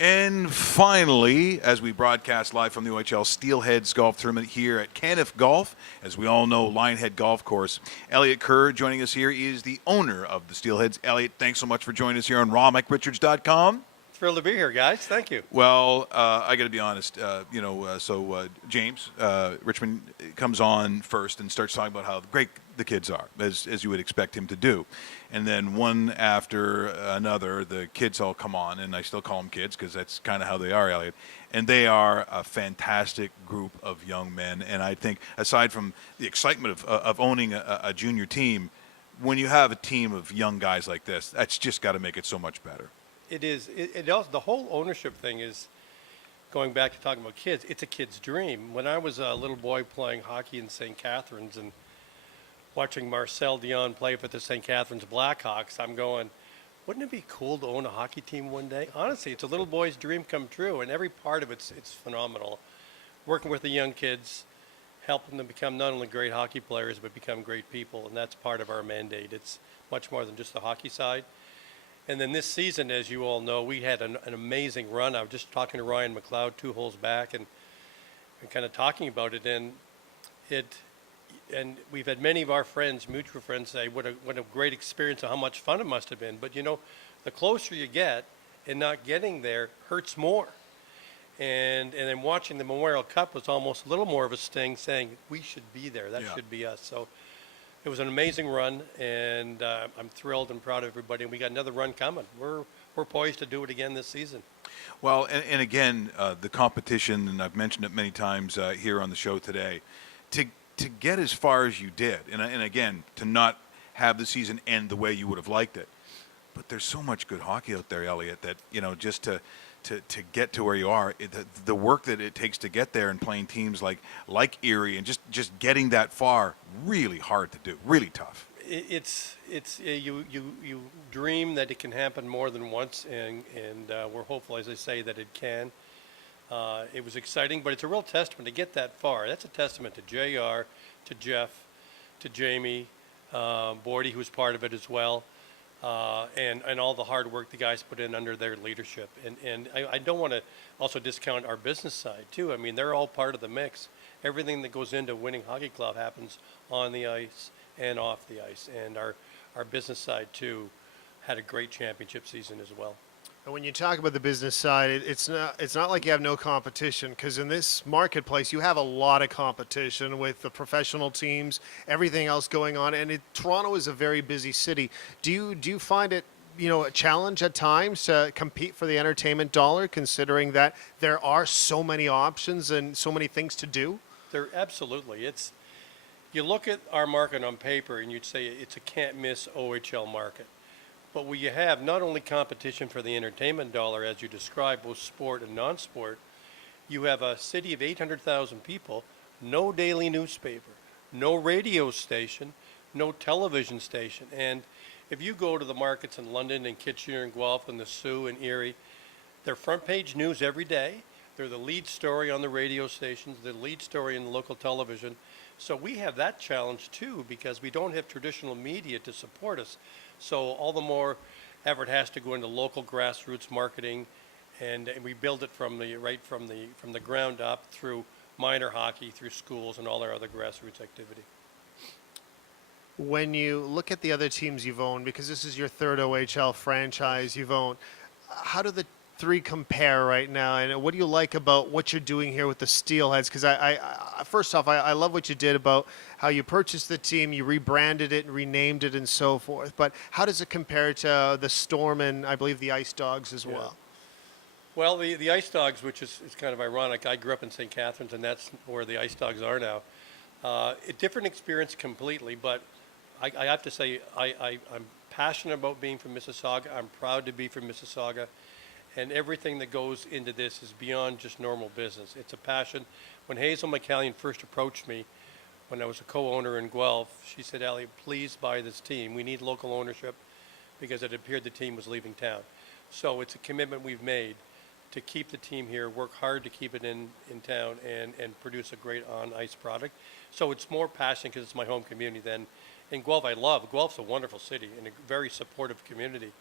And finally, as we broadcast live from the OHL Steelheads Golf Tournament here at Caniff Golf, as we all know, Lionhead Golf Course, Elliott Kerr joining us here. He is the owner of the Steelheads. Elliott, thanks so much for joining us here on rawmikeRichards.com. Thrilled to be here, guys. Thank you. Well, I got to be honest. James Richmond comes on first and starts talking about how great the kids are, as you would expect him to do. And then one after another, the kids all come on, and I still call them kids because that's kind of how they are, Elliott. And they are a fantastic group of young men. And I think, aside from the excitement of owning a junior team, when you have a team of young guys like this, that's just got to make it so much better. It is. It also, the whole ownership thing is, going back to talking about kids, it's a kid's dream. When I was a little boy playing hockey in St. Catharines and watching Marcel Dion play for the St. Catharines Blackhawks, I'm going, wouldn't it be cool to own a hockey team one day? Honestly, it's a little boy's dream come true, and every part of it's phenomenal. Working with the young kids, helping them become not only great hockey players, but become great people, and that's part of our mandate. It's much more than just the hockey side. And then this season, as you all know, we had an amazing run. I was just talking to Ryan McLeod 2 holes back and kind of talking about it. And we've had many of our friends, mutual friends, say what a great experience and how much fun it must have been. But, you know, the closer you get and not getting there hurts more. And then watching the Memorial Cup was almost a little more of a sting, saying we should be there. That should be us. So it was an amazing run, and I'm thrilled and proud of everybody. And we got another run coming. We're poised to do it again this season. Well, and again, the competition, and I've mentioned it many times here on the show today, to get as far as you did, and again, to not have the season end the way you would have liked it. But there's so much good hockey out there, Elliott, that, you know, just to get to where you are, the work that it takes to get there and playing teams like Erie and just getting that far, really hard to do, really tough. You dream that it can happen more than once, and we're hopeful, as I say, that it can. It was exciting, but it's a real testament to get that far. That's a testament to JR, to Jeff, to Jamie, Bordy, who's part of it as well. And all the hard work the guys put in under their leadership. And I don't want to also discount our business side, too. I mean, they're all part of the mix. Everything that goes into winning Hockey Club happens on the ice and off the ice. And our business side, too, had a great championship season as well. And when you talk about the business side, it's not like you have no competition, because in this marketplace you have a lot of competition with the professional teams, everything else going on, and Toronto is a very busy city. Do you find it, you know, a challenge at times to compete for the entertainment dollar, considering that there are so many options and so many things to do? There absolutely. You look at our market on paper and you'd say it's a can't miss OHL market. But we have not only competition for the entertainment dollar, as you described, both sport and non-sport, you have a city of 800,000 people, no daily newspaper, no radio station, no television station. And if you go to the markets in London and Kitchener and Guelph and the Sioux and Erie, they're front page news every day. They're the lead story on the radio stations, the lead story in the local television. So we have that challenge too, because we don't have traditional media to support us. So all the more effort has to go into local grassroots marketing, and we build it from the ground up through minor hockey, through schools, and all our other grassroots activity. When you look at the other teams you've owned, because this is your third OHL franchise you've owned, how do the three compare right now, and what do you like about what you're doing here with the Steelheads? Because first off, I love what you did about how you purchased the team, you rebranded it and renamed it and so forth, but how does it compare to the Storm and I believe the Ice Dogs as well? Well, the Ice Dogs, which is kind of ironic, I grew up in St. Catharines and that's where the Ice Dogs are now. A different experience completely, but I have to say I'm passionate about being from Mississauga. I'm proud to be from Mississauga. And everything that goes into this is beyond just normal business. It's a passion. When Hazel McCallion first approached me, when I was a co-owner in Guelph, she said, "Elliott, please buy this team. We need local ownership," because it appeared the team was leaving town. So it's a commitment we've made to keep the team here, work hard to keep it in town, and produce a great on-ice product. So it's more passion because it's my home community than in Guelph. Guelph's a wonderful city and a very supportive community.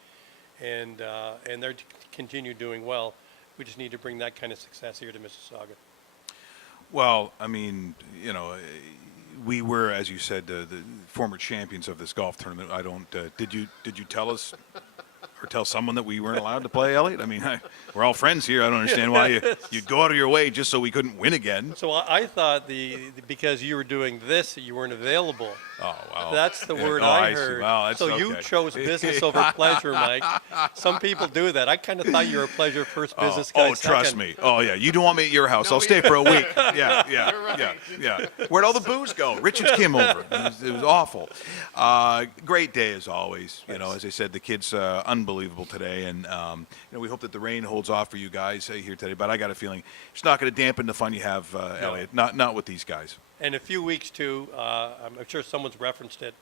And they're to continue doing well. We just need to bring that kind of success here to Mississauga. Well, I mean, you know, we were, as you said, the former champions of this golf tournament. I don't. Did you tell us or tell someone that we weren't allowed to play, Elliott? I mean, we're all friends here. I don't understand why you'd go out of your way just so we couldn't win again. So I thought because you were doing this, that you weren't available. Oh, wow. That's the word Oh, I see. heard. Well, that's so you okay. chose business over pleasure, Mike. Some people do that. I kind of thought you were a pleasure first, business guy Oh, trust second. me. Oh, yeah. You don't want me at your house. I'll stay for a week. Yeah. Where'd all the booze go? Richards came over. It was awful. Great day as always. You know, as I said, the kids unbelievable today, and you know, we hope that the rain holds off for you guys here today. But I got a feeling it's not going to dampen the fun you have, Elliott. Not with these guys. In a few weeks, too, I'm sure someone's referenced it,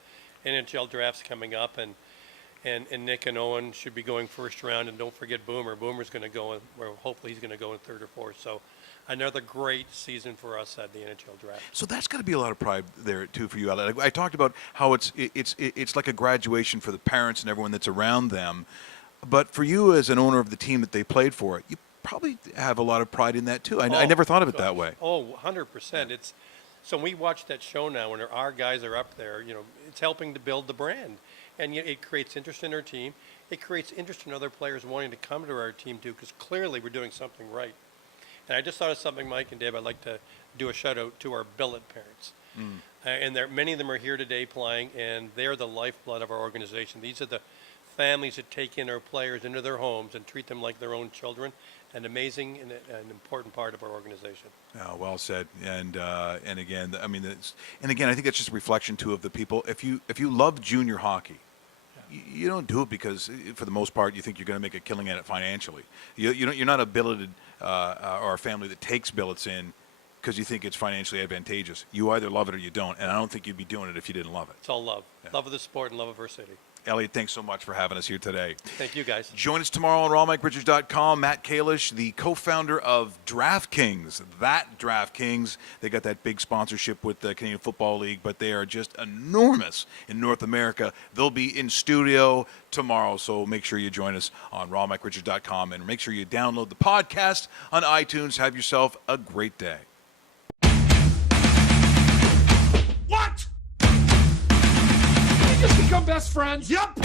NHL draft's coming up, and Nick and Owen should be going first round, and don't forget Boomer. Boomer's going to go in, well, hopefully he's going to go in third or fourth. So another great season for us at the NHL draft. So that's got to be a lot of pride there too for you, Elliott. I talked about how it's like a graduation for the parents and everyone that's around them, but for you as an owner of the team that they played for, you probably have a lot of pride in that too. I never thought of it that way. Oh, 100%. It's so when we watch that show now, when our guys are up there, you know, it's helping to build the brand, and it creates interest in our team. It creates interest in other players wanting to come to our team too, because clearly we're doing something right. And I just thought of something, Mike and Dave. I'd like to do a shout out to our billet parents, and many of them are here today playing, and they're the lifeblood of our organization. These are the families that take in our players into their homes and treat them like their own children. An amazing and an important part of our organization. Oh, well said. And again, I mean, I think that's just a reflection too of the people. If you love junior hockey, you don't do it because, for the most part, you think you're going to make a killing at it financially. You're not a billeted or a family that takes billets in because you think it's financially advantageous. You either love it or you don't, and I don't think you'd be doing it if you didn't love it. It's all love. Yeah. Love of the sport and love of our city. Elliott, thanks so much for having us here today. Thank you, guys. Join us tomorrow on RawMikeRichards.com. Matt Kalish, the co-founder of DraftKings. DraftKings, they got that big sponsorship with the Canadian Football League, but they are just enormous in North America. They'll be in studio tomorrow, so make sure you join us on RawMikeRichards.com, and make sure you download the podcast on iTunes. Have yourself a great day. What? Did we just become best friends? Yep.